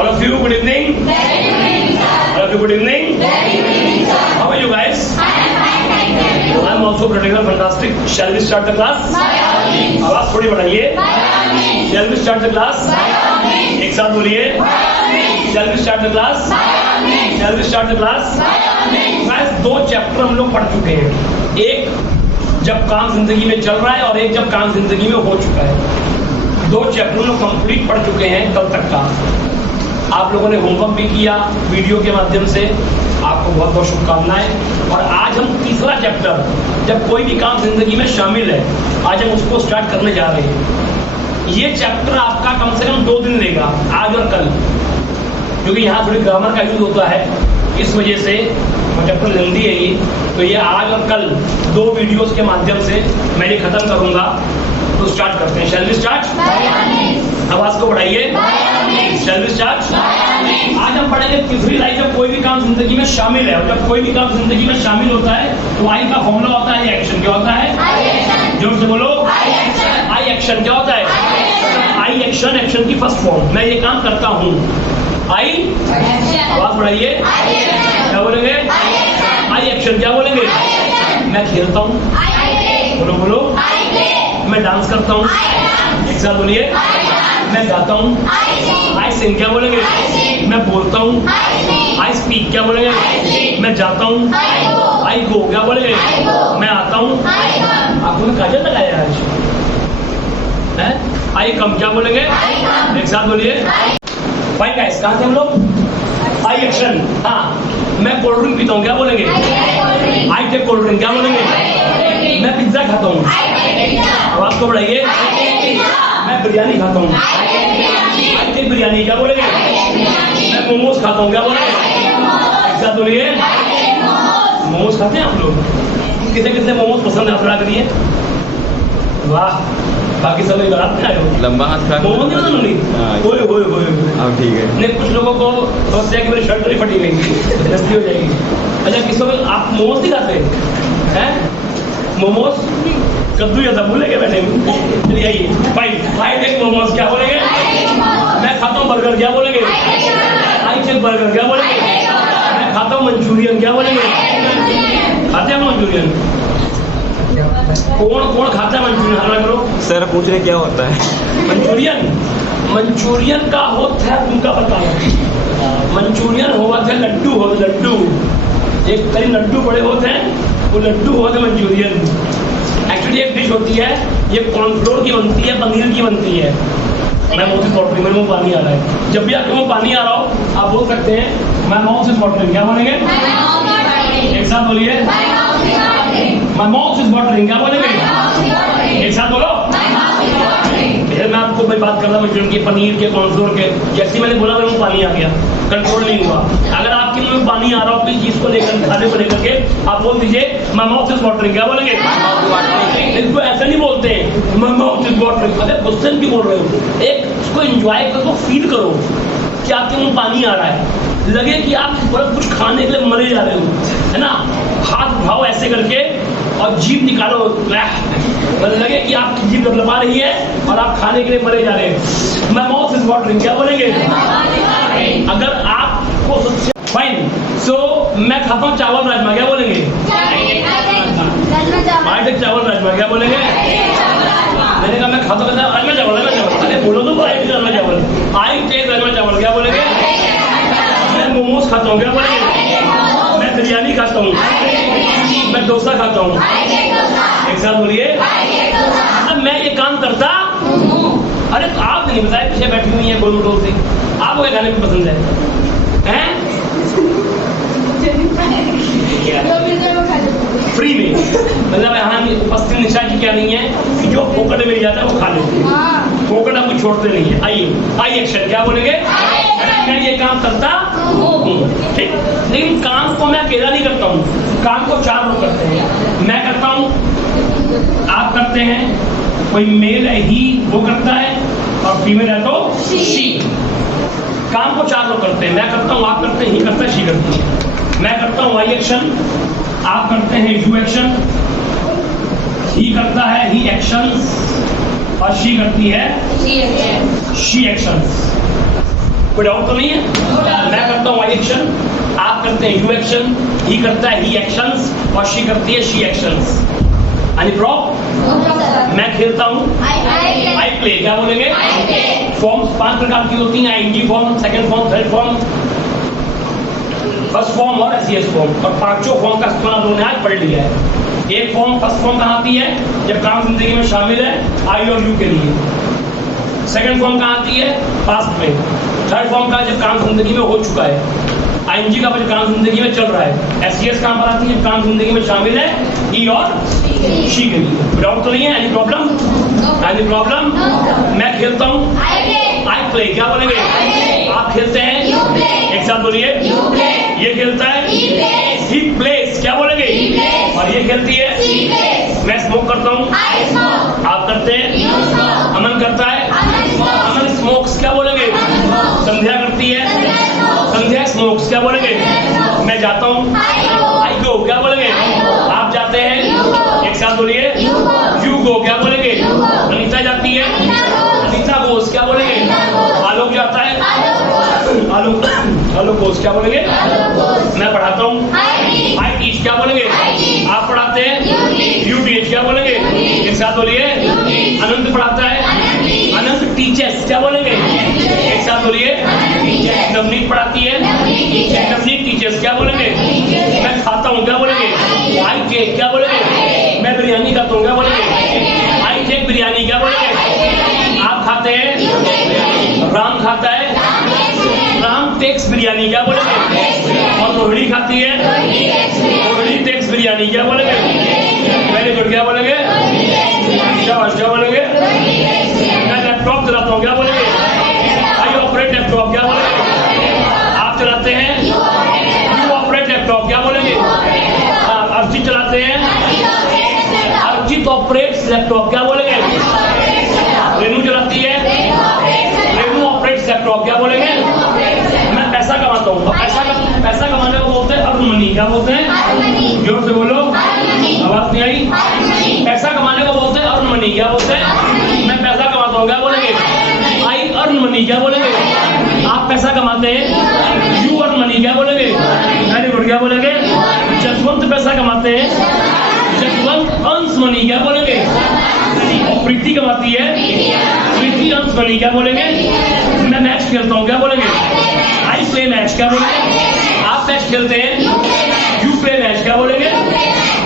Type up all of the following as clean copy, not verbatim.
All of you, good evening. Very good evening, sir. All of you, good evening. Very good evening, sir. How are you guys? I am fine, thank you. I am also pretty well, fantastic. Shall we start the class? By all means. आवाज थोड़ी बढ़ाइए. By all means. Shall we start the class? By all means. एक साथ बोलिए. By all means. Shall we start the class? By all means. Shall we start the class? By all means. Guys, दो chapter हम लोग पढ़ चुके हैं. एक जब काम जिंदगी में चल रहा है और एक जब काम जिंदगी में हो चुका है. दो चैप्टर लोग कंप्लीट पढ़ चुके हैं कल तक का. आप लोगों ने होमवर्क भी किया वीडियो के माध्यम से. आपको बहुत बहुत शुभकामनाएं. और आज हम तीसरा चैप्टर, जब कोई भी काम जिंदगी में शामिल है, आज हम उसको स्टार्ट करने जा रहे हैं. ये चैप्टर आपका कम से कम 2 दिन लेगा, आज और कल, क्योंकि यहाँ थोड़ी ग्रामर का यूज होता है. इस वजह से चैप्टर लेंदी है ये. तो ये आज और कल 2 वीडियोस के माध्यम से मैं ये खत्म करूंगा. तो स्टार्ट करते हैं. Shall we start? आवाज को बढ़ाइए. Shall we start? आज हम पढ़ेंगे तीसरी लाइन. जब कोई भी काम जिंदगी में शामिल है, और जब कोई भी काम जिंदगी में शामिल होता है तो आई का फॉर्मूला होता है एक्शन. क्या होता है? जोर से बोलो. आई एक्शन. क्या होता है? आई एक्शन. एक्शन की फर्स्ट फॉर्म. मैं ये काम करता हूँ. आई. आवाज बढ़ाइए. क्या बोलेंगे? आई एक्शन. क्या बोलेंगे? मैं खेलता हूँ. बोलो बोलो. मैं डांस करता हूँ. एक साथ बोलिए. मैं गाता हूँ. आई सिंग. क्या बोलेंगे? मैं बोलता हूँ. I speak. क्या बोलेंगे? मैं जाता हूँ. आई गो. क्या बोलेंगे? मैं आता हूँ. आपने काजल लगाया आज है? आई कम. क्या बोलेंगे? एक साथ बोलिए. फाइन गाइस, कहाँ थे हम लोग? I action. हाँ, मैं कोल्ड ड्रिंक पीता हूँ. क्या बोलेंगे? I take cold drink. क्या बोलेंगे? मैं पिज्जा खाता हूँ. आवाज को बढ़ाइए. मैं बिरयानी खाता हूँ. I take biryani. क्या बोलेंगे? मैं मोमोज खाता हूँ. क्या बोलेंगे? एक साथ बोलिए. मोमोज खाते हैं आप लोग? किसे किसे मोमोज पसंद है? आप करिए. वाह, बाकी सब एक बात आए हो. लंबा हाथ खा मोमोज नहीं सुनी. होए होए होए. हाँ ठीक है. नहीं, कुछ लोगों को सोचते हैं कि मेरी शर्ट नहीं फटी गई, दस्ती हो जाएगी. अच्छा, किसी को आप मोमोज नहीं खाते हैं? मोमोज कद्दू या भूले के बैठे. चलिए आइए. I take momos. क्या बोलेंगे? मैं खाता हूँ बर्गर. क्या बोलेंगे? I take burger. क्या बोलेंगे? मैं खाता हूँ मंचूरियन. क्या बोलेंगे? खाते हैं मंचूरियन? कौन कौन खाता है मंचूरियन? हल्ला करो. सर पूछ रहे क्या होता है मंचूरियन? मंचूरियन का होता है उनका पता है. मंचूरियन होता है लड्डू. हो लड्डू, एक कई लड्डू बड़े होते हैं, वो लड्डू होते हैं मंचूरियन. एक्चुअली एक डिश होती है, ये कॉर्नफ्लोर की बनती है, पनीर की बनती है. मैं माउथ इज वाटरिंग. मेरे मुंह पानी आ रहा है. जब भी आपके मुंह पानी आ रहा हो, आप बोल सकते हैं माय माउथ इज वाटरिंग. क्या बोलेंगे? एक साथ बोलिए. My mouth is watering. क्या बोलेंगे? एक साथ बोलो. मैं आपको भाई बात कर रहा हूँ कि पनीर के, कॉर्नफ्लोर के. जैसे मैंने बोला मेरे मुंह पानी आ गया, कंट्रोल नहीं हुआ. अगर आपके मुंह में पानी आ रहा हो किसी चीज को लेकर, खाने को लेकर के, आप बोल दीजिए माय माउथ इज वाटरिंग. क्या बोलेंगे? इसको ऐसा नहीं बोलते माय माउथ इज वाटरिंग. अगर क्वेश्चन क्यों बोल रहे हो? एक इसको एंजॉय करो, फील करो कि आपके मुंह पानी आ रहा है. लगे कि आप कुछ खाने के लिए मरे जा रहे हो, है ना? हाथ उठाओ ऐसे करके और जीभ निकालो. लगे कि आपकी जीभ लपलपा रही है और आप खाने के लिए मरे जा रहे हैं. My mouth is watering. क्या बोलेंगे? अगर आपको फाइन. सो मैं खाता हूँ चावल राजमा. क्या बोलेंगे? आई टेक चावल राजमा. क्या बोलेंगे? मैंने कहा मैं खाता हूँ राजमा चावल. राजमा चावल. अरे बोलो तो आई टेक राजमा चावल. आई टेक राजमा चावल. क्या बोलेंगे? मैं मोमोज खाता हूँ. क्या बोलेंगे? मैं बिरयानी खाता हूँ. मैं डोसा खाता हूँ. एक साथ बोलिए. अब मैं ये काम करता. अरे तो आप नहीं बताए, पीछे बैठी हुई है गोल गोल से. आपको क्या खाने को पसंद है? फ्री में मतलब यहाँ उपस्थित निशा जी क्या नहीं है कि जो फोकट में मिल जाता है वो खा लेते हैं. फोकट आपको छोड़ते नहीं है. आइए. आई एक्शन. क्या बोलेंगे? मैं ये काम करता हूँ. ठीक, लेकिन काम को मैं अकेला नहीं करता हूँ. काम को 4 लोग करते हैं. मैं करता हूँ, आप करते हैं, कोई मेल है ही वो करता है, और फीमेल है तो शी. काम को 4 लोग करते हैं. मैं करता हूँ, आप करते हैं, ही करता है, शी करती है. मैं करता हूँ आई एक्शन, आप करते हैं यू एक्शन, ही करता है ही एक्शन, और शी करती है शी एक्शन. कोई डाउट तो नहीं है? मैं करता हूँ आई एक्शन, आप करते हैं यू एक्शन, ही करता है ही एक्शंस और शी करती है शी एक्शंस। Any problem? मैं खेलता हूँ आई प्ले, क्या बोलेंगे? फॉर्म्स 5 प्रकार की होती हैं, ING form, second form, third form, first form और एसईएस फॉर्म। और पांचों फॉर्म का इस्तेमाल हम लोगों ने आज पढ़ लिया है। एक फॉर्म फर्स्ट फॉर्म कहाँ आती है? जब काम जिंदगी में शामिल है आई और यू के लिए। सेकंड फॉर्म कहाँ आती है? पास्ट में। थर्ड फॉर्म का जब काम जिंदगी में हो चुका है। आईएनजी का जब काम जिंदगी में चल रहा है। एसईएस कहाँ पर आती है? जब काम जिंदगी में शामिल है ही और शी के लिए। डाउट तो नहीं है? Any problem? Any problem? मैं खेलता हूँ आई प्ले, क्या बोलेंगे? आप खेलते हैं एक साथ बोलिए। ये खेलता है ही प्लेस, क्या बोलेंगे? और ये खेलती है मैं स्मोक करता हूँ, आप करते हैं अमन करता है, अमन स्मोक्स, क्या बोलेंगे? संध्या करती है, संध्या स्मोक्स, क्या बोलेंगे? मैं जाता हूँ आई गो, क्या बोलेंगे? आप जाते हैं एक साथ बोलिए यू गो, क्या बोलेंगे? अनीता जाती है अनीता गोस, क्या बोलेंगे? आलोक जाता है आलोक गोस, क्या बोलेंगे? मैं पढ़ाता हूँ आई टीच, क्या बोलेंगे? आप पढ़ाते हैं यू टीच, क्या बोलेंगे? एक साथ बोलिए अनंत पढ़ाता है अनंत टीचर्स, क्या बोलेंगे? एक साथ बोलिए नवनीत पढ़ाती है नवनीत टीचर्स, क्या बोलेंगे? मैं खाता हूँ, क्या बोलेंगे? आई केक, क्या बोलेंगे? मैं बिरयानी खाता हूँ, क्या बोलेंगे? आई टेक बिरयानी, क्या बोलेंगे? आप खाते हैं राम खाता है राम टेक्स बिरयानी, क्या बोलेंगे? और रोहिणी खाती है रोहिणी टेक्स बिरयानी, क्या बोलेंगे? वेरी गुड, क्या बोलेंगे? शाबाश, क्या बोलेंगे? मैं लैपटॉप चलाता हूँ, क्या बोलेंगे? आई ऑपरेट लैपटॉप, क्या बोलेंगे? आप चलाते हैं यू ऑपरेट लैपटॉप, क्या बोलेंगे? अर्जित चलाते हैं अर्जित ऑपरेट्स लैपटॉप, क्या बोलेंगे? रेनू चलाती है रेनू ऑपरेट्स लैपटॉप, क्या बोलेंगे? मैं पैसा कमाता हूँ, पैसा कमाने को बोलते हैं अर्न मनी, क्या बोलते हैं? जोर से बोलो, आवाज नहीं आई। पैसा कमाने को बोलते हैं अर्न मनी, क्या बोलते हैं? मैं पैसा कमाता हूँ, क्या बोलेंगे? आई अर्न मनी, क्या बोलेंगे? आप पैसा कमाते हैं यू अर्न मनी, क्या बोलेंगे? वेरी गुड, क्या बोलेंगे? जसवंत पैसा कमाते हैं जसवंत अर्न्स मनी, क्या बोलेंगे? और प्रीति कमाती है प्रीति अर्न्स मनी, क्या बोलेंगे? मैं मैच खेलता हूँ, क्या बोलेंगे? आई प्ले मैच, क्या बोलेंगे? आप मैच खेलते हैं यू प्ले मैच, क्या बोलेंगे?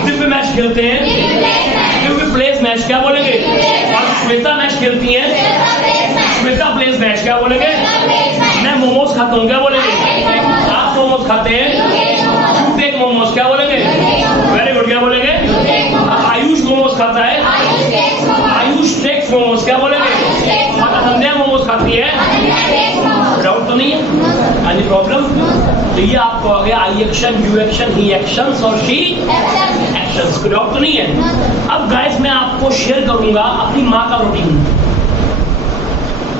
दिव्य मैच खेलते हैं दिव्य प्लेस मैच, क्या बोलेंगे? और श्वेता मैच खेलती है श्वेता प्लेस मैच, क्या बोलेंगे? मैं मोमोज खाता हूँ, क्या बोलेंगे? आप मोमोज खाते हैं यू टेक मोमोज, क्या बोलेंगे? वेरी गुड, क्या बोलेंगे? आयुष मोमोज खाता है आयुष टेक्स मोमोज, क्या बोलेंगे? और अनन्या मोमोज खाती है। डाउट तो नहीं है? Any problem? तो ये आपको आ गया I action, you action, he actions और शी एक्शंस। कोई डाउट तो नहीं है? अब गाइस मैं आपको शेयर करूंगा अपनी माँ का रूटीन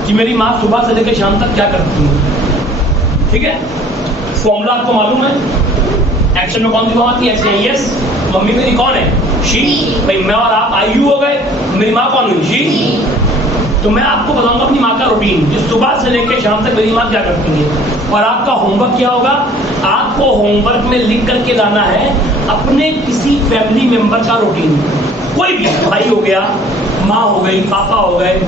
कि मेरी माँ सुबह से लेकर शाम तक क्या करती है। ठीक है? फॉर्मूला आपको मालूम है? एक्शन में कौन सी फॉर्म आती है? यस। मम्मी मेरी कौन है? शी। भाई मैं और आप आई यू हो गए, मेरी माँ कौन हुई? शी। तो मैं आपको बताऊंगा अपनी माँ का रूटीन कि सुबह से लेकर शाम तक मेरी माँ क्या करती है। और आपका होमवर्क क्या होगा? आपको होमवर्क में लिख करके लाना है अपने किसी फैमिली मेंबर का रूटीन। कोई भी, भाई हो गया, माँ हो गई, पापा हो गए,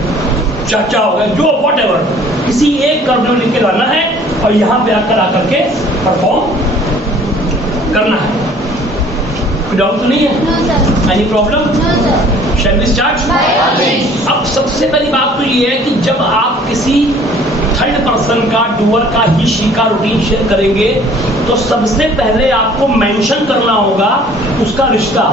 चाचा हो गए, जो व्हाटएवर, किसी एक का रूटीन लिख के लाना है और यहाँ पे आकर आकर के परफॉर्म करना है। डाउट तो नहीं है? Any problem? Shall we start? अब सबसे पहली बात तो ये है कि जब आप किसी थर्ड पर्सन का, डूअर का, ही शी का रूटीन शेयर करेंगे तो सबसे पहले आपको मेंशन करना होगा उसका रिश्ता।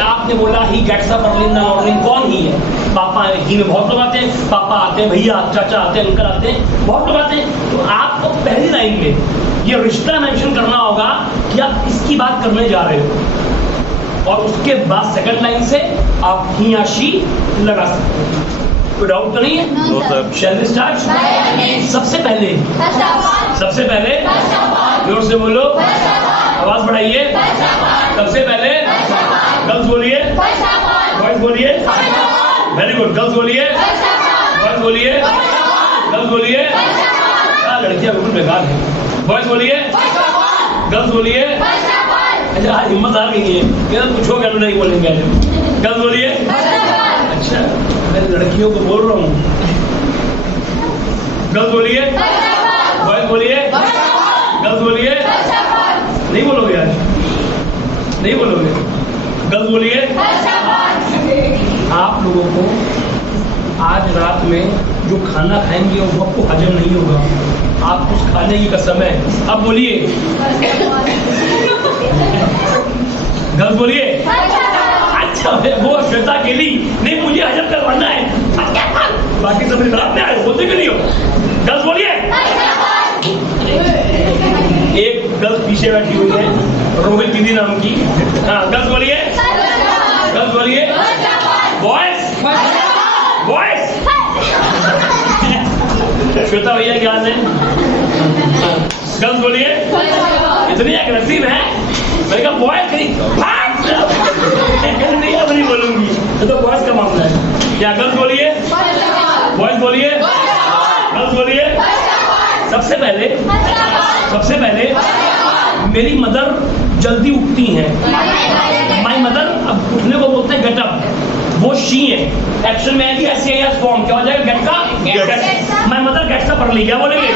आपने बोला he gets up early in the morning, कौन ही है? पापा है। ही में बहुत लोग आते हैं, पापा आते हैं, भैया, चाचा आते हैं, अंकल आते हैं, बहुत लोग आते हैं। तो आपको पहली लाइन में ये रिश्ता मेंशन करना होगा कि आप किसकी बात करने जा रहे हो, और उसके बाद सेकंड लाइन से आप ही या शी लगा सकते हैं। कोई डाउट तो नहीं है? No sir. Shall we start? सबसे पहले जोर से बोलो, आवाज बढ़ाइए। सबसे पहले गर्ल्स बोलिए, बॉयज बोलिए। वेरी गुड, गर्ल्स बोलिए, बॉयज बोलिए, गर्ल्स बोलिए। सवाल है। बॉयज बोलिए, गर्ल्स बोलिए। अच्छा आज हिम्मत आ गई है, मेरा पूछो क्या नहीं बोलेंगे। गर्ल्स बोलिए। अच्छा मैं लड़कियों को बोल रहा हूँ। गर्ल्स बोलिए, बॉयज बोलिए, गर्ल्स बोलिए। नहीं बोलोगे आज, नहीं बोलोगे। गर्ल्स बोलिए। आप लोगों को आज रात में जो खाना खाएंगे वो आपको हजम नहीं होगा, आप कुछ खाने की कसम है। अब बोलिए, गर्ल्स बोलिए। अच्छा वो श्वेता अकेली नहीं, मुझे हजम करवाना है, बाकी सब रात में आए बोलते क्यों नहीं हो। गर्ल्स बोलिए। एक गर्ल्स पीछे बैठी हुई है, रोहित दीदी नाम की। हाँ गर्ल्स बोलिए, गर्ल्स बोलिए। Boys, boys. श्वेता भैया क्या हाल है। गर्ल्स बोलिए। इतनी एग्रेसिव है, मैंने कहा बॉयज कहीं नहीं, अब नहीं बोलूंगी, तो बॉयज का मामला है। क्या गर्ल्स बोलिए, बॉयज बोलिए, गर्ल्स बोलिए। सबसे पहले मेरी मदर जल्दी उठती हैं। माई मदर, अब उठने को बोलते हैं गेटअप, वो शी है। एक्शन में आएगी ऐसे या फॉर्म, क्या हो जाएगा गेट का। My mother gets up early, क्या बोलेंगे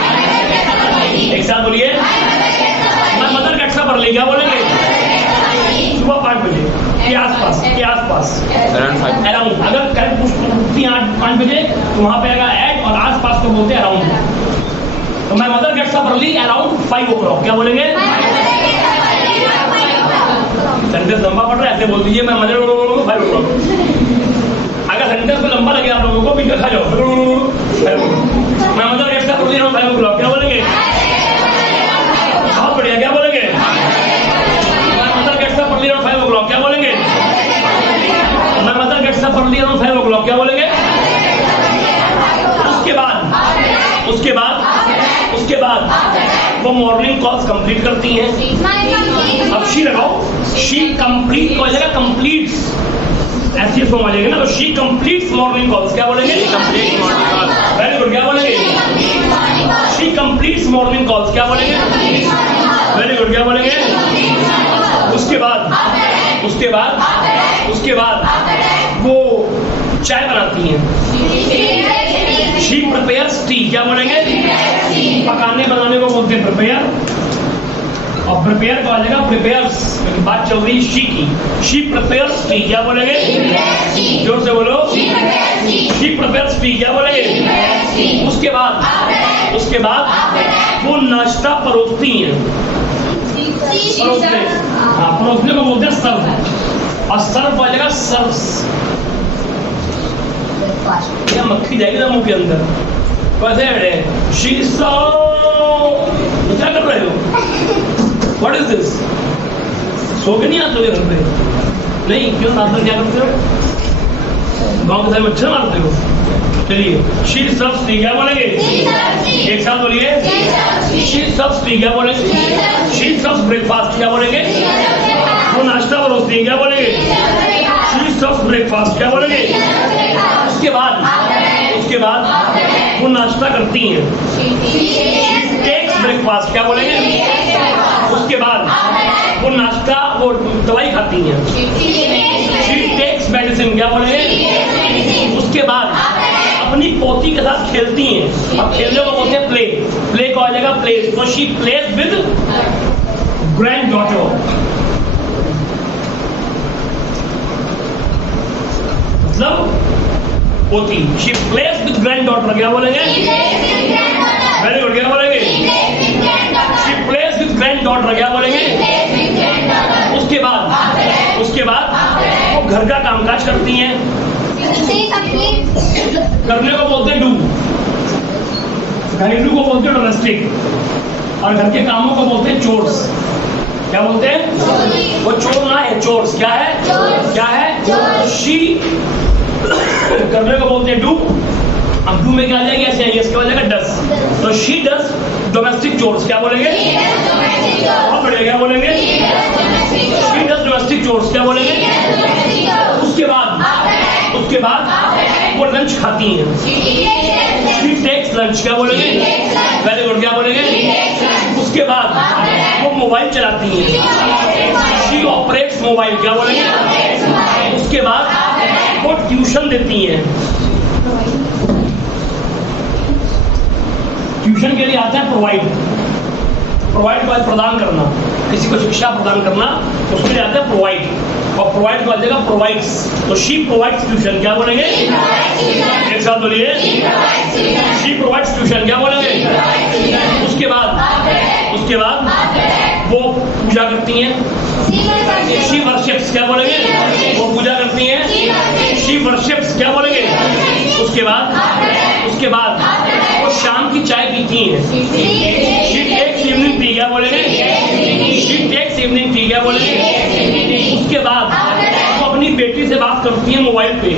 एक साथ बोलिए। My mother gets up early, क्या बोलेंगे सुबह 5 बजे के आसपास, के आसपास अराउंड। अगर करेक्ट उठती है 5 बजे तो वहां पे आएगा एट, और आसपास को बोलते हैं अराउंड। तो my mother gets up early around 5 o'clock, क्या बोलेंगे। सेंटेंस लंबा पड़ रहा है, ऐसे बोल दीजिए मैं मदर 5 o'clock। अगर सेंटेंस में लंबा लगे आप लोगों को भी खा जाओ। My mother gets up early around 5 o'clock, क्या बोलेंगे बहुत बढ़िया, क्या बोलेंगे। My mother gets up early around 5 o'clock, क्या बोलेंगे। My mother gets up early around 5 o'clock, क्या बोलेंगे। उसके बाद वो मॉर्निंग कॉल्स कंप्लीट करती हैं। अब शी लगाओ, शी कंप्लीट हो जाएगा, कंप्लीट्स ऐसी फॉर्म आ जाएगी ना, तो शी कंप्लीट्स मॉर्निंग कॉल्स, क्या बोलेंगे complete morning calls. Very good, क्या बोलेंगे शी कंप्लीट्स मॉर्निंग कॉल्स, क्या बोलेंगे वेरी गुड, क्या बोलेंगे। उसके बाद वो चाय बनाती हैं। शी प्रिपेयर्स टी, क्या बोलेंगे पकाने बनाने को बोलते हैं प्रिपेयर, और प्रिपेयर को आ जाएगा प्रिपेयर्स, बात चल रही शी की। शी प्रिपेयर्स टी, क्या बोलेंगे जोर से बोलो। शी प्रिपेयर्स टी, क्या बोलेंगे। उसके बाद वो नाश्ता परोसती हैं। परोसने को बोलते हैं सर्व, और सर्व आ जाएगा सर्व्स। क्या मक्खी जाएगी ना मुंह के अंदर, कैसे शी क्या कर रहे हो, व्हाट इज दिस। सो के नहीं आते हो घर पे, नहीं क्यों आते, क्या करते हो गाँव के साथ मच्छर मारते हो। चलिए शी सर्व्स टी, क्या बोलेंगे एक साथ बोलिए। शी सर्व्स टी, क्या बोलेंगे। शी सर्व्स ब्रेकफास्ट, क्या बोलेंगे वो नाश्ता परोसती है, क्या बोलेंगे शी सर्व्स ब्रेकफास्ट, क्या बोलेंगे। उसके बाद वो नाश्ता करती हैं। शी टेक्स ब्रेकफास्ट, क्या बोलेंगे। उसके बाद वो नाश्ता, वो दवाई खाती हैं। शी टेक्स मेडिसिन, क्या बोलेंगे। उसके बाद अपनी पोती के साथ खेलती हैं। अब खेलने को बोलते हैं प्ले, प्ले को आ जाएगा प्ले, तो she plays with grand daughter, मतलब पोती। She plays with grand daughter, क्या बोलेंगे वेरी गुड, क्या बोलेंगे she plays with grand daughter, क्या बोलेंगे। उसके बाद वो घर का कामकाज करती हैं। करने को बोलते हैं डू, घरेलू को बोलते हैं डोमेस्टिक, और घर के कामों को बोलते हैं चोर्स, क्या बोलते हैं वो चोर ना है, चोर्स क्या है, क्या है शी करने को बोलते हैं डू। अब डू में क्या आ जाएगी ऐसे आएगी, इसके बाद जाएगा डस, तो शी डस डोमेस्टिक चोर्स, क्या बोलेंगे बहुत बढ़िया, क्या बोलेंगे शी डस डोमेस्टिक चोर्स, क्या बोलेंगे। उसके बाद वो लंच खाती हैं। शी टेक्स लंच, क्या बोलेंगे वेरी गुड, क्या बोलेंगे उसके बाद वो मोबाइल चलाती हैं, शी ऑपरेट्स मोबाइल, क्या बोलेंगे? उसके बाद वो ट्यूशन देती हैं। ट्यूशन के लिए आता है प्रोवाइड, प्रोवाइड को प्रदान करना, किसी को शिक्षा प्रदान करना, उसके लिए आता है प्रोवाइड, और प्रोवाइड को आ जाएगा प्रोवाइड्स, तो शी प्रोवाइड्स ट्यूशन, क्या बोलेंगे? एक साथ बोलिए, शी प्रोवाइड्स ट्यूशन, क्या बोलेंगे? उसके बाद वो पूजा करती हैं, शी वर्शिप्स, क्या बोलेंगे? वो पूजा करती हैं, शी वर्शिप्स, क्या बोलेंगे? उसके बाद वो शाम की चाय पीती हैं, शी टेक्स इवनिंग टी, क्या बोलेंगे? शी टेक्स इवनिंग टी, क्या बोलेंगे? उसके बाद वो अपनी बेटी से बात करती है मोबाइल पे,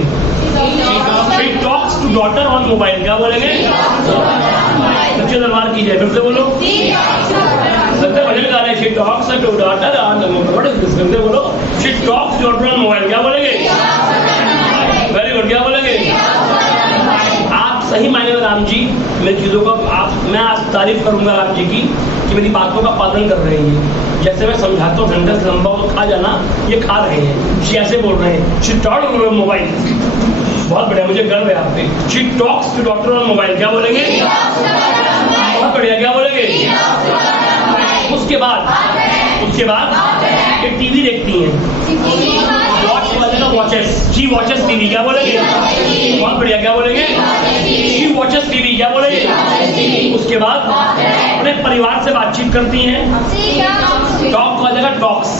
she talks to daughter on mobile, क्या बोलेंगे? सच्चे दरबार कीजिए, फिर से बोलो, सत्य भजन गा रहे, she talks to daughter on mobile, फिर से बोलो, she talks to daughter on mobile, क्या बोलेंगे? वेरी गुड, क्या बोलेंगे? आप सही मायने में राम जी मेरी चीज़ों का मैं आज तारीफ करूंगा राम जी की कि मेरी बातों का पालन कर रहे हैं। जैसे मैं समझाता हूँ सेंटेंस लंबा हो खा जाना, ये खा रहे हैं, शी ऐसे बोल रहे हैं, शी टॉक्स टू मोबाइल, बहुत बढ़िया, मुझे गर्व है आप पे, she talks to doctor on mobile, क्या बोलेंगे? बहुत बढ़िया, क्या बोलेंगे? उसके बाद ये टीवी देखती हैं, वॉचेस, शी वॉचेस टीवी, क्या बोलेंगे? बहुत बढ़िया, क्या बोलेंगे? शी वॉचेस टीवी, क्या बोलेंगे? उसके बाद अपने परिवार से बातचीत करती हैं, टॉक को आ जाएगा talks,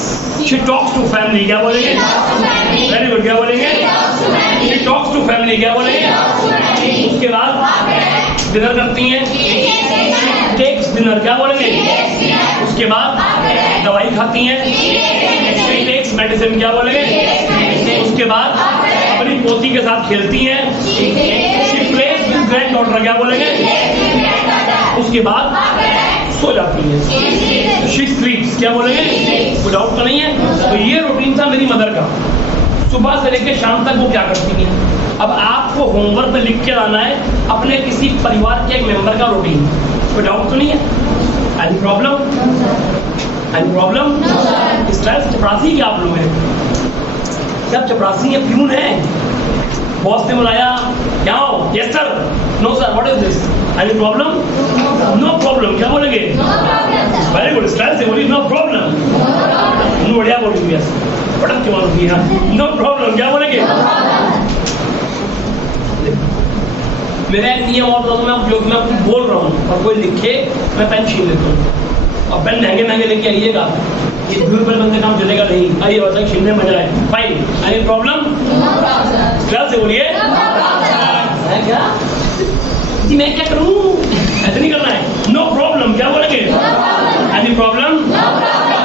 she talks to family, क्या बोलेंगे? वेरी गुड, क्या बोलेंगे? शी टॉक्स टू फैमिली, क्या बोलेंगे? उसके बाद डिनर करती हैं, टेक्स डिनर, क्या बोलेंगे? उसके बाद दवाई खाती हैं, शी टेक्स मेडिसिन, क्या बोलेंगे? उसके बाद अपनी पोती के साथ खेलती हैं, she plays with grand daughter, क्या बोलेंगे? उसके बाद सो जाती है, शी स्लीप्स, क्या बोलेंगे? कोई डाउट तो नहीं है? तो ये रूटीन था मेरी मदर का, सुबह से लेकर शाम तक वो क्या करती हैं। अब आपको होमवर्क में लिख के लाना है अपने किसी परिवार के एक मेंबर का रूटीन, कोई डाउट तो नहीं है? Any problem? इस तरह से चपरासी क्या आप लोग हैं? सब चपरासी है, प्यून है, बॉस ने बुलाया, क्या हो? Yes sir, no sir, what is this? Any problem? No problem, क्या बोलेंगे? वेरी गुड, स्टाइल से बोलिए, नो प्रॉब्लम, बढ़िया बोलिए, यस पटक के मारो, नो प्रॉब्लम, क्या बोलेंगे? मेरा एक नियम और बताऊँ, मैं जो मैं बोल रहा हूँ और कोई लिखे, मैं पेन छीन लेता हूँ, और पेन महंगे लेके आइएगा, ये दूर पर बंदे काम चलेगा नहीं, आइए बता छीनने मजा है, फाइन, एनी प्रॉब्लम? क्या से बोलिए, क्या जी मैं क्या करूँ, ऐसे नहीं करना है, नो प्रॉब्लम, क्या बोलेंगे? Any problem?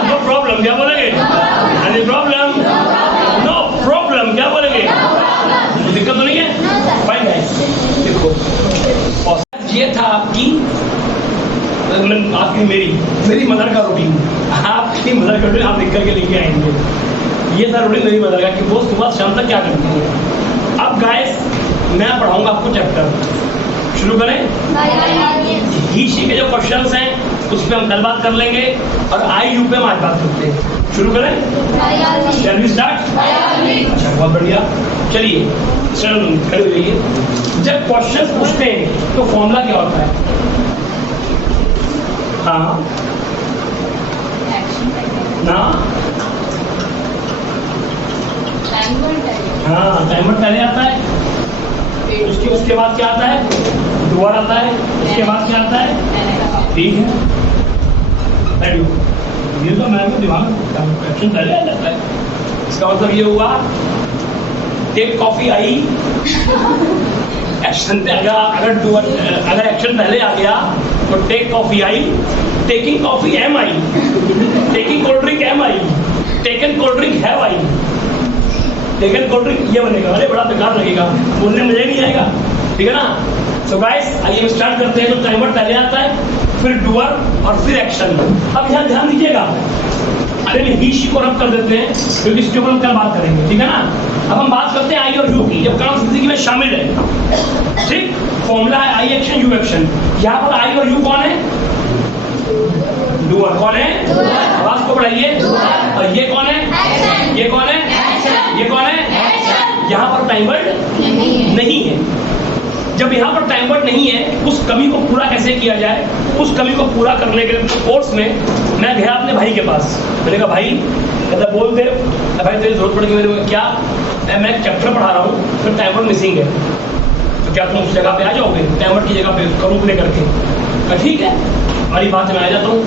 नो प्रॉब्लम, क्या बोलेंगे? Any problem? नो प्रॉब्लम, क्या बोलेंगे? दिक्कत तो नहीं है? फाइन है। देखो ये था आपकी मेरी मदर का रूटीन, आपकी मदर का रूटीन आप लिख करके लेके आएंगे। ये था रूटीन मेरी मदर का कि वो सुबह शाम तक क्या करती है। अब गाइस मैं पढ़ाऊंगा आपको चैप्टर, शुरू करें? ही शी के जो क्वेश्चंस हैं उस पर हम कल बात कर लेंगे, और आई यू पे हम आज बात करते हैं, शुरू करें? Shall we start? अच्छा बहुत बढ़िया, चलिए खड़े हो जाइए। जब क्वेश्चंस पूछते हैं तो फॉर्मूला क्या होता है? हाँ ना, हाँ टाइमर पहले आता है, उसके बाद क्या आता है? डुअर आता है, उसके बाद क्या आता है? ठीक है, ये तो मैं दिमाग एक्शन पहले आ जाता है। इसका मतलब ये हुआ टेक कॉफी आई, एक्शन पे आएगा, अगर एक्शन पहले आ गया तो take coffee I, taking coffee am I, taking cold drink am I, taken cold drink have I, taken cold drink ये बनेगा। अरे बड़ा बेकार लगेगा, बोलने में मजा नहीं आएगा, ठीक है ना? सो गाइस आइए स्टार्ट करते हैं। तो टाइमर पहले आता है, फिर डुअर और फिर एक्शन। अब यहाँ ध्यान दीजिएगा, अरे ही शी को रब कर देते हैं क्योंकि इसके ऊपर हम कल बात करेंगे, ठीक है ना? अब हम बात करते हैं आई और यू की, जब काम जिंदगी में शामिल है, ठीक? फॉर्मूला है आई एक्शन यू एक्शन। यहाँ पर आई और यू कौन है? डूअर कौन है? आवाज को बढ़ाइए। और ये कौन है? ये कौन है? ये कौन है? यहाँ पर टाइम वर्ड नहीं है। जब यहाँ पर टाइम वर्ड नहीं है, उस कमी को पूरा कैसे किया जाए? उस कमी को पूरा करने के लिए कोर्स में मैं गया अपने भाई के पास। मैंने कहा भाई, कहता बोल दे भाई, तेरी जरूरत पड़ेगी मेरे को। क्या? मैं एक चैप्टर पढ़ा रहा हूँ, फिर टाइम वर्ड मिसिंग है, तो क्या तुम उस जगह पे आ जाओगे टाइम वर्ड की जगह पे उसका रूप लेकर के? ठीक है, हमारी बात में आ जाता हूँ।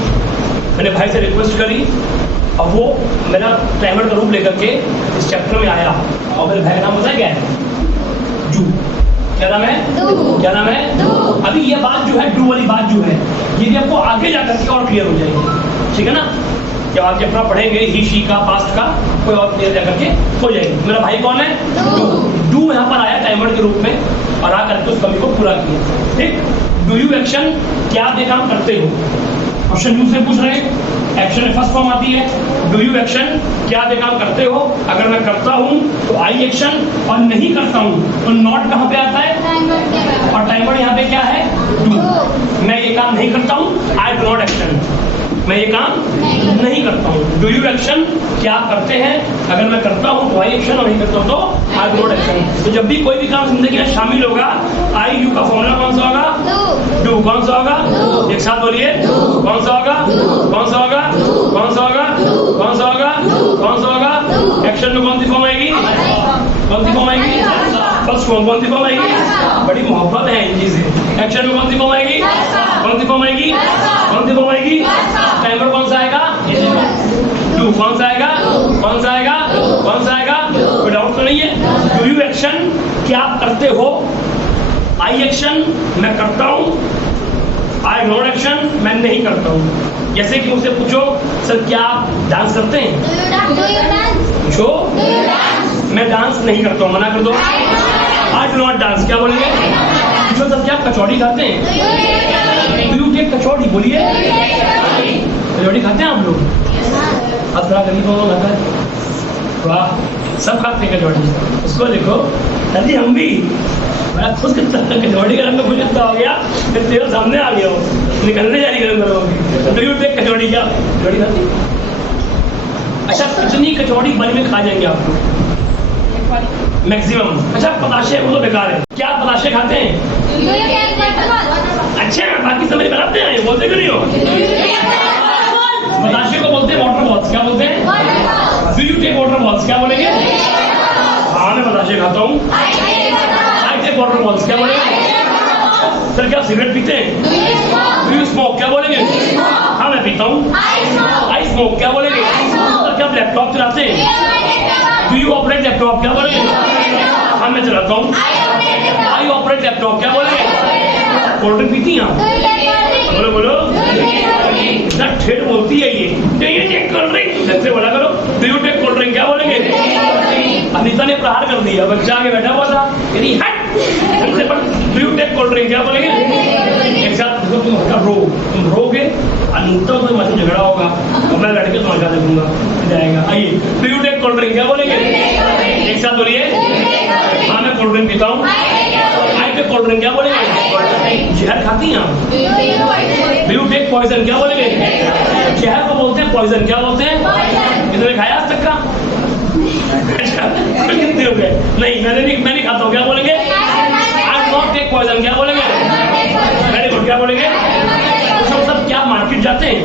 मैंने भाई से रिक्वेस्ट करी और वो मेरा टाइम वर्ड का रूप लेकर के इस चैप्टर में आया। और मेरे भाई का नाम पता है क्या है? डू। क्या नाम है? क्या नाम है? अभी ये बात जो है, डू वाली बात जो है, ये भी आपको आगे जाकर के और क्लियर हो जाएगी, ठीक है ना? जब आप चैप्टर पढ़ेंगे ही शी का, पास्ट का, कोई और क्लियर जाकर के हो जाएगी। मेरा भाई कौन है? डू यहाँ पर आया टाइम वर्ड के रूप में और आकर के उस कमी को पूरा किया। ठीक, डू यू एक्शन, क्या आप ये काम करते हो? क्वेश्चन यू से पूछ रहे हैं, एक्शन में फर्स्ट फॉर्म आती है डू यू एक्शन, क्या आप ये काम करते हो? अगर मैं करता हूँ तो आई एक्शन, और नहीं करता हूँ तो नॉट कहाँ पे आता है? और टाइम वर्ड यहाँ पे क्या है? डू। मैं ये काम नहीं करता हूँ, आई डू नॉट एक्शन, मैं ये काम नहीं करता हूँ। डू यू एक्शन, क्या आप करते हैं? अगर मैं करता हूँ तो आई एक्शन, और नहीं करता हूँ तो आई डू नॉट एक्शन। तो जब भी कोई भी काम जिंदगी में शामिल होगा, आई यू का फॉर्मूला कौन सा होगा? डू। कौन सा होगा? एक साथ बोलिए, कौन सा होगा? कौन सा होगा? कौन सा होगा? कौन सा होगा? कौन सा होगा? एक्शन में कौन सी फॉर्म आएगी? कौन सी फॉर्म आएगी? First form. कौन सी फॉर्म आएगी? बड़ी मोहब्बत है इन चीजें। एक्शन में कौन सी फॉर्म आएगी? कौन सी फॉर्म आएगी? कौन सी फॉर्म आएगी? टाइमर कौन सा आएगा? डू। कौन सा आएगा? कौन सा आएगा? कौन सा आएगा? कोई डाउट तो नहीं है? डू यू एक्शन, क्या आप करते हो? आई एक्शन, मैं करता हूँ। आई नॉट एक्शन, मैं नहीं करता हूँ। जैसे कि मुझसे पूछो, सर क्या आप डांस करते हैं? पूछो, मैं डांस नहीं करता हूँ, मना कर दो। आई डू नॉट डांस, क्या बोलेंगे? पूछो सर क्या आप कचौड़ी खाते हैं? डू यू टेक कचौड़ी, बोलिए। कचौड़ी खाते हैं आप लोग? अब थोड़ा गरीब होगा खाता है। वाह, सब खाते हैं कचौड़ी। उसको देखो, सर जी हम भी। बड़ा खुश करता है, कचौड़ी का रंग खुश करता हो गया, फिर तेरे सामने आ गया हो, निकलने जा रही गर्म करोगे। डू यू टेक कचौड़ी, क्या कचौड़ी खाते हैं? अच्छा, कितनी कचौड़ी बन में खा जाएंगे आप लोग? मैक्सिमम। अच्छा, पताशे वो तो बेकार है, क्या आप पताशे खाते हैं? अच्छा, बाकी समझ बनाते हैं, बोलते क्यों नहीं हो? पताशे को बोलते हैं वाटर बॉल्स, क्या बोलते हैं? Do you take water balls, क्या बोलेंगे? हाँ मैं पताशे खाता हूँ। आई टेक वाटर बॉल्स, क्या बोलेंगे? सर क्या सिगरेट पीते हैं? डू यू स्मोक, क्या बोलेंगे? हाँ मैं पीता हूँ। आई स्मोक, क्या बोलेंगे? सर क्या आप लैपटॉप चलाते हैं? डू यू ऑपरेट लैपटॉप, क्या बोलेंगे? हाँ मैं चलाता हूँ। आई ऑपरेट लैपटॉप, क्या बोलेंगे? कोल्ड ड्रिंक पीती हैं? बोलो बोलो, इतना ठेठ बोलती है ये। टेक कोल्ड ड्रिंक, ऐसे बोला करो। Do you take cold drink, क्या बोलेंगे? अनीता ने प्रहार कर दिया, बच्चा आगे बैठा हुआ था, यदि हट। Do you take cold drink, क्या बोलेंगे? एक साथ तुम रो, तुम रोगे, अनीता से मुझे झगड़ा होगा और मैं लड़के तुम्हारे साथ देखूंगा, जाएगा। आइए, do you take cold drink, क्या बोलेंगे? एक साथ बोलिए। हाँ मैं कोल्ड ड्रिंक पीता हूँ। आई टेक कोल्ड ड्रिंक, क्या बोलेंगे? जहर खाती हैं आप? डू यू टेक पॉइजन, क्या बोलेंगे? जहर को बोलते हैं पॉइजन, क्या बोलते हैं? कितने खाया आज तक का? कितने हो गए? नहीं, मैं नहीं खाता हूँ, क्या बोलेंगे? आई नॉट टेक पॉइजन, क्या बोलेंगे? वेरी गुड, क्या बोलेंगे? तो सब क्या मार्केट जाते हैं?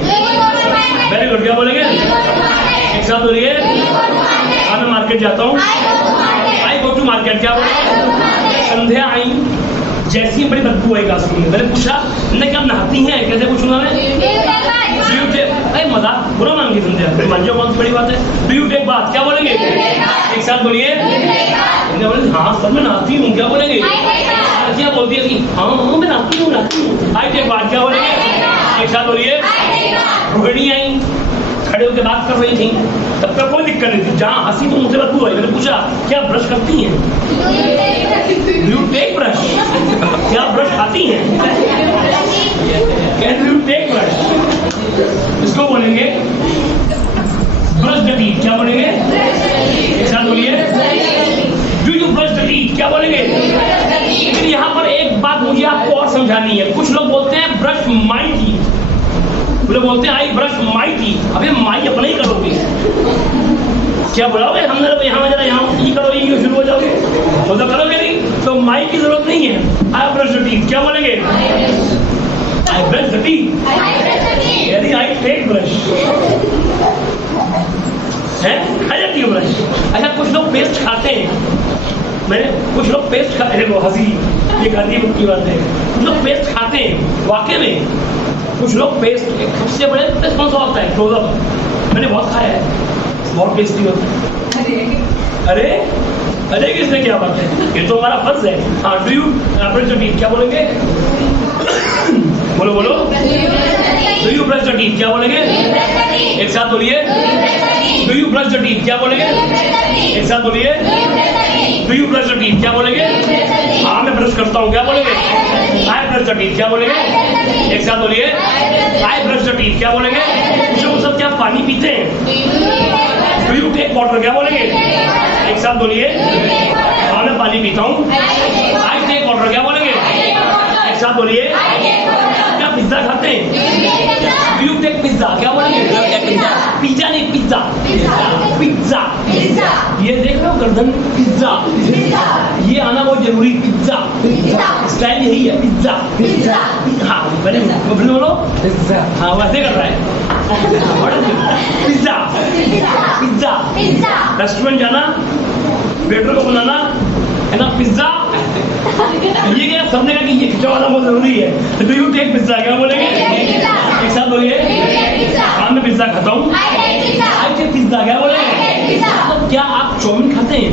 वेरी गुड, क्या बोलेंगे? एक साथ बोलिए। हाँ मैं मार्केट जाता हूँ। आई गो टू मार्केट, क्या बोलेंगे? संध्या आई, जैसी बड़ी बदबू आई क्लास में, मैंने पूछा नहीं क्या नहाती हैं? कैसे पूछूंगा मैं? अरे मजाक बुरा मान गई संध्या, मान जाओ कौन सी बड़ी बात है। डू यू टेक बाथ, क्या बोलेंगे? एक साथ बोलिए। हाँ सर मैं नहाती हूँ, क्या बोलेंगे? क्या बोलती है कि हाँ मैं नहाती हूँ। आई टेक बाथ, क्या बोलेंगे? एक साथ बोलिए। रोहिणी आई, खड़े होकर बात कर रही थी, तब तक कोई दिक्कत नहीं थी, जहाँ हंसी तो मुझसे बदबू आई। मैंने पूछा क्या ब्रश करती हैं? डू यू टेक ब्रश, क्या ब्रश खाती हैं? कैन यू टेक ब्रश, इसको बोलेंगे ब्रश द टीथ, क्या बोलेंगे? एक साथ बोलिए। Do you brush the teeth, क्या बोलेंगे? लेकिन यहाँ पर एक बात मुझे आपको और समझानी है। कुछ लोग बोलते हैं ब्रश माई टीथ, बोले बोलते हैं आई ब्रश माई टीथ। अबे माई अपने ही करोगे, क्या बुलाओगे? हमने यहाँ जरा यहाँ ई करो, ई शुरू हो जाओगे तो करोगे नहीं, तो माई की जरूरत नहीं है। आई ब्रश द टीथ क्या बोलेंगे? आई ब्रश द टीथ, यानी आई टेक ब्रश है, खा जाती है ब्रश। अच्छा कुछ लोग पेस्ट खाते हैं, मैंने कुछ लोग पेस्ट खाते हैं, हंसी ये गांधी बुक की बात है, कुछ लोग पेस्ट खाते हैं वाकई में। कुछ लोग पेस्ट, सबसे बड़े पेस्ट कौन सा होता है? क्लोजअप, मैंने बहुत खाया है, बहुत टेस्टी होता है। अरे अरे किसने क्या बात है, ये तो हमारा फर्ज है। हाँ, do you brush the teeth क्या बोलेंगे? बोलो बोलो, do you brush the teeth क्या बोलेंगे? एक साथ बोलिए, do you brush the teeth क्या बोलेंगे? एक साथ बोलिए, do you brush the teeth क्या बोलेंगे? हाँ मैं ब्रश करता हूँ क्या बोलेंगे? आई ब्रश द टीथ क्या बोलेंगे? एक साथ बोलिए, आई ब्रश द टीथ क्या बोलेंगे? जो सब क्या पानी पीते हैं? डू यू टेक वाटर क्या बोलेंगे? एक साथ बोलिए, हाँ मैं पानी पीता हूँ। आई टेक वाटर क्या बोलेंगे? एक साथ बोलिए, क्या पिज्जा खाते हैं? डू यू टेक पिज्जा क्या बोलेंगे? पिज्जा नहीं, पिज्जा पिज्जा। ये देख रहे हो गर्दन, पिज्जा, ये आना बहुत जरूरी, पिज्जा स्टाइल यही है, पिज्जा। हाँ मैंने बोलो, हाँ वैसे कर रहा है, पिज्जा पिज्जा। रेस्टोरेंट जाना, वेटर को बुलाना है ना, पिज्जा। ये क्या सबने कहा कि ये खिंचा वाला बहुत जरूरी है, डू यू टेक पिज्जा क्या बोलेंगे? एक साथ बोलिए, हाँ मैं पिज्जा खाता हूँ। आई टेक पिज्जा क्या बोलेंगे? मतलब क्या आप चाउमीन खाते हैं?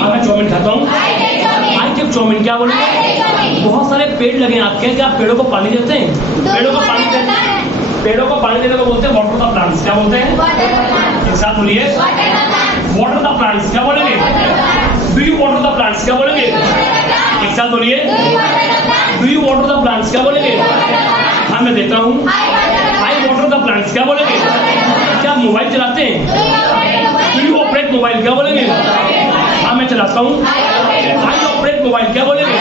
हाँ मैं चाउमीन खाता हूँ। आई टेक चाउमीन क्या बोलेंगे? बहुत सारे पेड़ लगे आपके, क्या आप पेड़ों को पानी देते हैं? पेड़ों को पानी देते हैं, पेड़ों को पानी देने को बोलते हैं वाटर द प्लांट्स क्या बोलते हैं? एक साथ बोलिए, वाटर द प्लांट्स क्या बोलेंगे? Do you water the plants क्या बोलेंगे? एक साथ बोलिए, do you water the plants क्या बोलेंगे? हाँ मैं देता हूँ। आई वाटर द प्लांट्स क्या बोलेंगे? क्या मोबाइल चलाते हैं? डू यू ऑपरेट मोबाइल क्या बोलेंगे? हाँ मैं चलाता हूँ। आई ऑपरेट मोबाइल क्या बोलेंगे?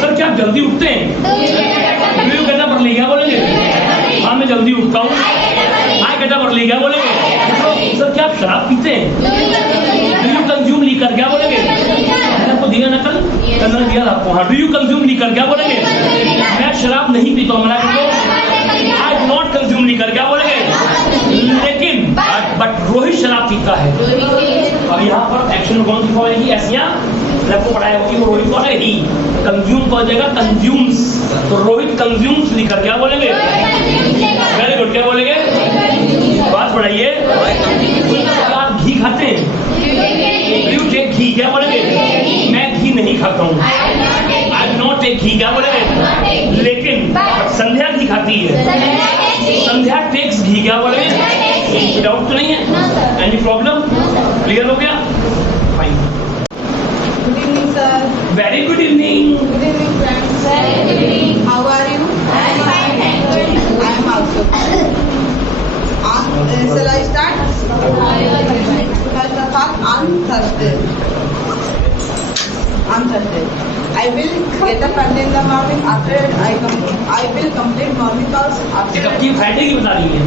सर क्या आप जल्दी उठते हैं? Do you get up early क्या बोलेंगे? हाँ मैं जल्दी उठता हूँ। आई गेट अप अर्ली क्या बोलेंगे? सर क्या आप शराब पीते हैं? डू यू कंज्यूम लीकर क्या बोलेंगे? आपको दिया ना कल दिया आपको। हाँ, डू यू कंज्यूम लीकर क्या बोलेंगे? मैं शराब नहीं पीता हूँ, मना कर दो। I do not consume liquor क्या बोलेंगे? लेकिन बट रोहित शराब पीता है। अब यहाँ पर एक्शन कौन सी फॉर्म है? ऐसियाँ आपको पढ़ाया होगी, वो रोहित कौन है? ही। कंज्यूम कौन जाएगा? कंज्यूम्स। तो रोहित कंज्यूम्स लीकर क्या बोलेंगे? वेरी गुड क्या बोलेंगे? बात बढ़ाइए। आप घी खाते हैं? डू टेक घी क्या बोलेंगे? मैं घी नहीं खाता हूँ। आई डू नॉट टेक घी क्या बोलेंगे? लेकिन संध्या घी खाती है। संध्या टेक्स घी क्या बोलेंगे? डाउट तो नहीं है? Any problem? क्लियर हो गया? Fine. Good evening, sir. Very good evening. Good evening, friends. Very good evening. How are you? I am fine, thank you. I am also. Shall I start? First of all, on Thursday. I will get up early in the morning. After I will complete morning calls. ये After कब की Friday की बता रही है?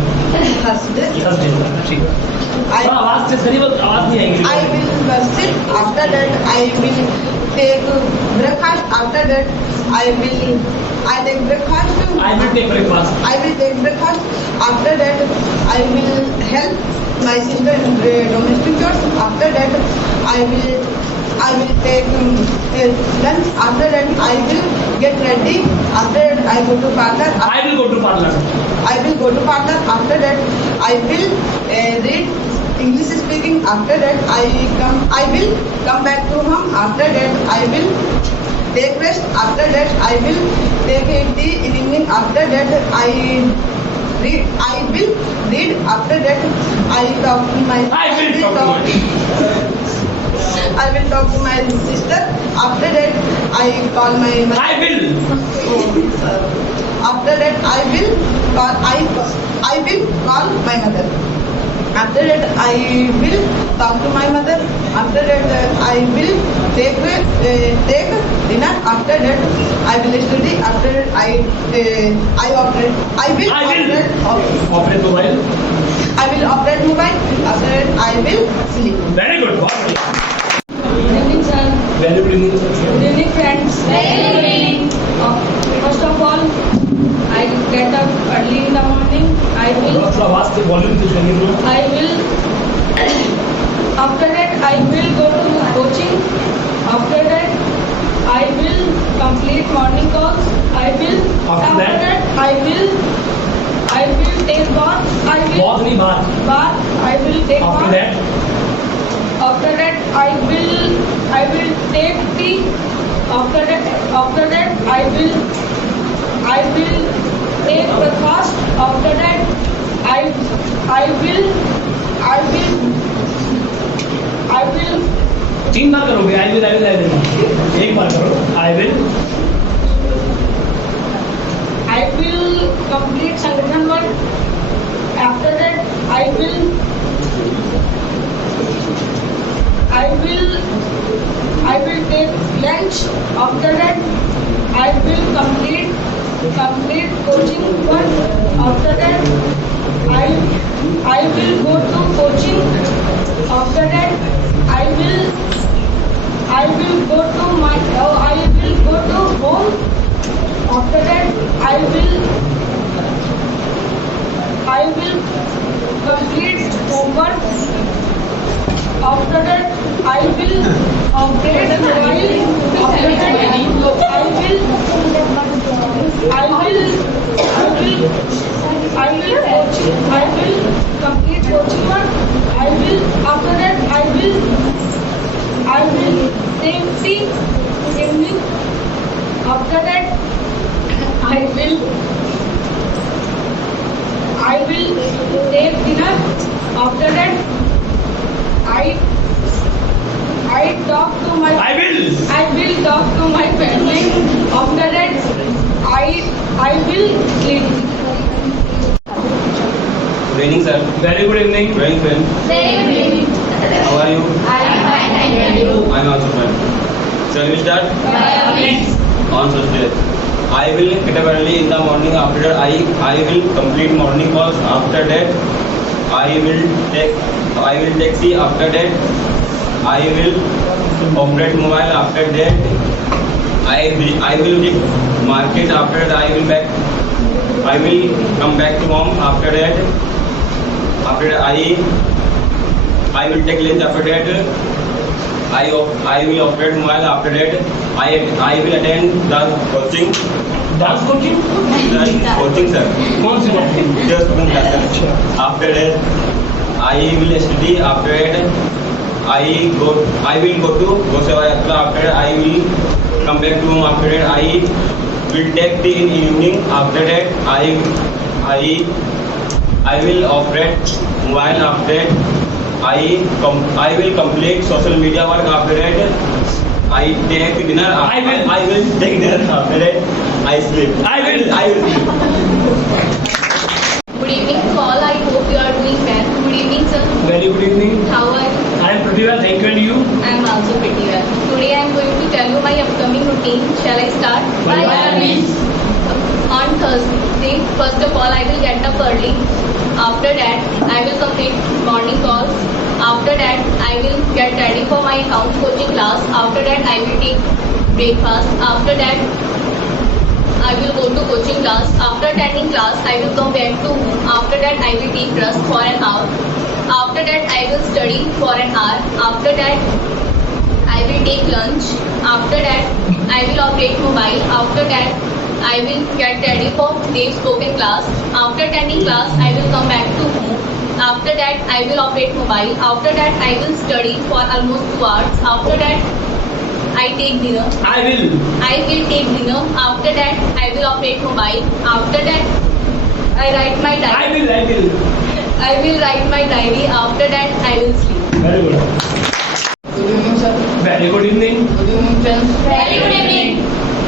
Thursday, Thursday, ठीक है। थोड़ा आवाज से सही बात, आवाज नहीं आएगी। I will brush it. After that, I will take breakfast. After that, I take breakfast. I will take breakfast. I will take breakfast. After that, I will help my sister in domestic chores. After that, I will take lunch. After that, I will get ready. After that, I go to parlor. I will go to parlor. I will go to parlor. After that, I will read English speaking. After that, I will come back to home. After that, I will take rest. After that, I will take a tea in evening. After that, I will read. After that, I talk to my I will talk to my I will talk to my sister. After that, I call my mother. I will. After that, I will call my mother. After that, I will talk to my mother. After that, I will take dinner. After that, I will study. After that, I will operate mobile. I will operate mobile. After that, I will sleep. Very good. बहुत बढ़िया. Good evening, sir. Very good evening. Good evening, friends. Very good evening. First of all, I get up early in the morning. थोड़ा आवाज से volume से सुनिए थोड़ा. After that, I will go to coaching. After that, I will complete morning calls. After that? I will take bath. बहुत नहीं बात. I will take After bath. that, After that, I will take tea. After that, I will take breakfast. After that, I will 3 बार करोगे. I will. एक बार करो. I will complete संगठन work. After that, I will take lunch. After that, I will complete coaching work. After that, I will go to coaching. After that, I will go to home. After that, I will complete homework. After that, I will operate mobile. After that, I will complete coaching work. After that, I will take tea evening. After that, I will take dinner. After that, I talk to my I will talk to my family. After that, I will sleep. Good evening, sir. very good evening. Very well. Very good evening. How are you? I am fine, thank you. I am also fine. Shall we start? By all means. On Thursday. I will get up early in the morning. After that, I will complete morning calls. After that, I will take tea. After that, I will operate mobile. After that, I will leave market. After that, I will come back to home. After that, I will take lunch. After that, I will operate mobile. After that, I will attend the coaching. Dance coaching. Coaching, sir. कौन सी coaching? Just one class. After that, I will study. After that, I will go to Gosewaya. After that, I will come back to home. After that, I will take tea in evening. After that, I will operate mobile. After that, I will complete social media work. After that, I take dinner. I will take dinner. After that, I sleep. I will sleep. Good evening to all. I hope you are doing well. Good evening, sir. very good evening. How are you? I am pretty well, thank you. And you? I am also pretty well. Today I am going to tell you my upcoming routine. Shall I start? By all means. On Thursday, first of all, I will get up early. After that, I will complete morning calls. After that, I will get ready for my accounts coaching class. After that, I will take breakfast. After that, I will go to coaching class. After attending class, I will come back to home. After that, I will take rest for an hour. After that, I will study for an hour. After that, I will take lunch. After that, I will operate mobile. After that, I will get ready for today's spoken class. After attending class, I will come back to home. After that, I will operate mobile. After that, I will study for almost 2 hours. After that, I take dinner. I will take dinner. After that, I will operate mobile. After that, I write my diary. I will write my diary. After that, I will sleep. very good. Good evening, sir. very good evening. Good evening, friends. Very good evening.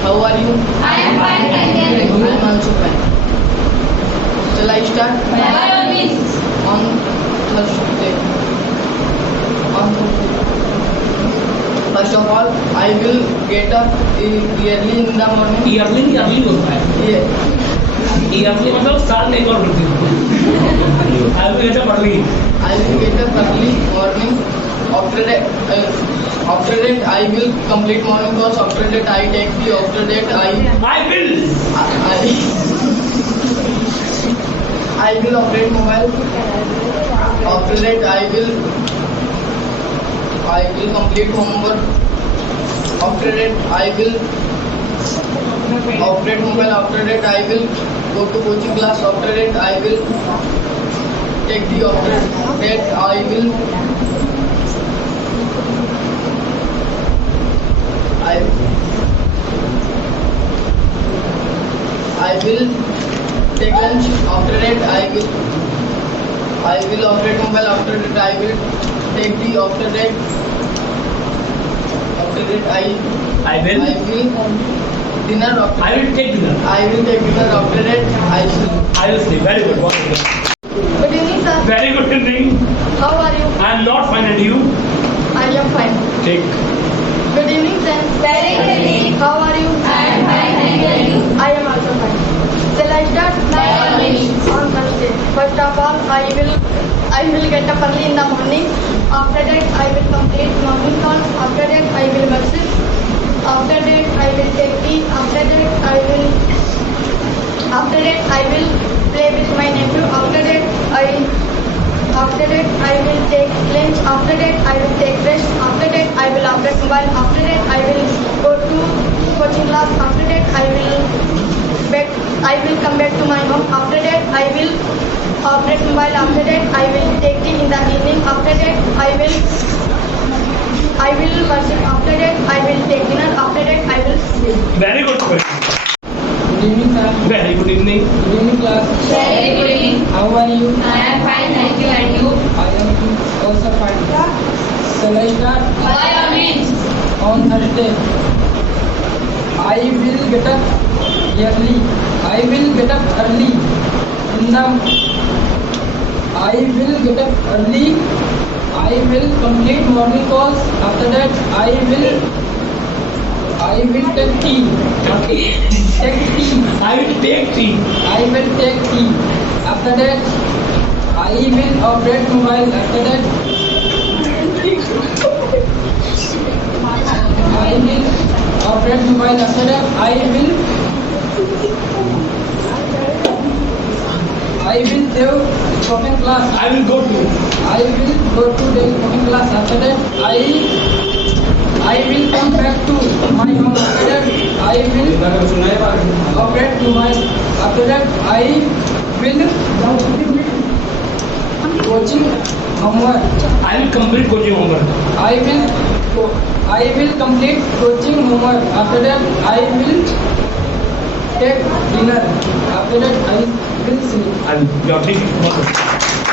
How are you? I am fine, thank you. I am also fine. Shall I start? By all means. On Thursday. First of all, I will get up early in the morning. Yearly होता है. Yeah. Yearly मतलब साल में एक बार होती है. I will get up early. I will get up early morning. After that, I will complete morning course. After that, I take the. After that, I will operate mobile. After that, I will complete homework. After that, I will operate mobile. After that, I will go to coaching class. After that, I will take the. After that, I will take lunch. After that, I will operate mobile. After that, I will take the. After that, I will dinner. After I will take dinner. I will take dinner. After that, I will sleep. Very good. Wonderful. Good evening, sir. Very good evening. How are you? I am not fine, and you? I am fine. Take. Good evening, sir. Very good evening. How are you? I am fine. Thank you. I am also fine. Shall I start? By all means. On Thursday. First of all, I will get up early in the morning. After that, I will complete morning calls. After that, I will worship. After that, I will take tea. After that, I will play with my nephew. After that, I will take lunch. After that, I will take rest. After that, I will operate mobile. After that, I will go to coaching class. After that, I will come back to my home. After that, I will operate mobile. After that, I will take tea in the evening. After that, I will worship. After that, I will take dinner. After that, I will sleep. Very good question. Good evening, sir. Very good evening. Good evening, class. Very good evening. How are you? I am fine, thank you. And you? I am also fine. Shall I start? By all means. On Thursday, I will get up early. I will get up early. I will get up early. I will complete morning calls. After that, I will take tea. Take tea. I will take tea. I will take tea. After that, I will operate mobile. After that, I will operate mobile. After that, I will do cooking class. I will go to. I will go to the cooking class. After that, I will come back to my home. After that, I will operate mobile. After that, I will coaching homework. I will complete coaching homework. I will complete coaching homework. After that, I will take dinner. After that, I will sleep. And you are taking.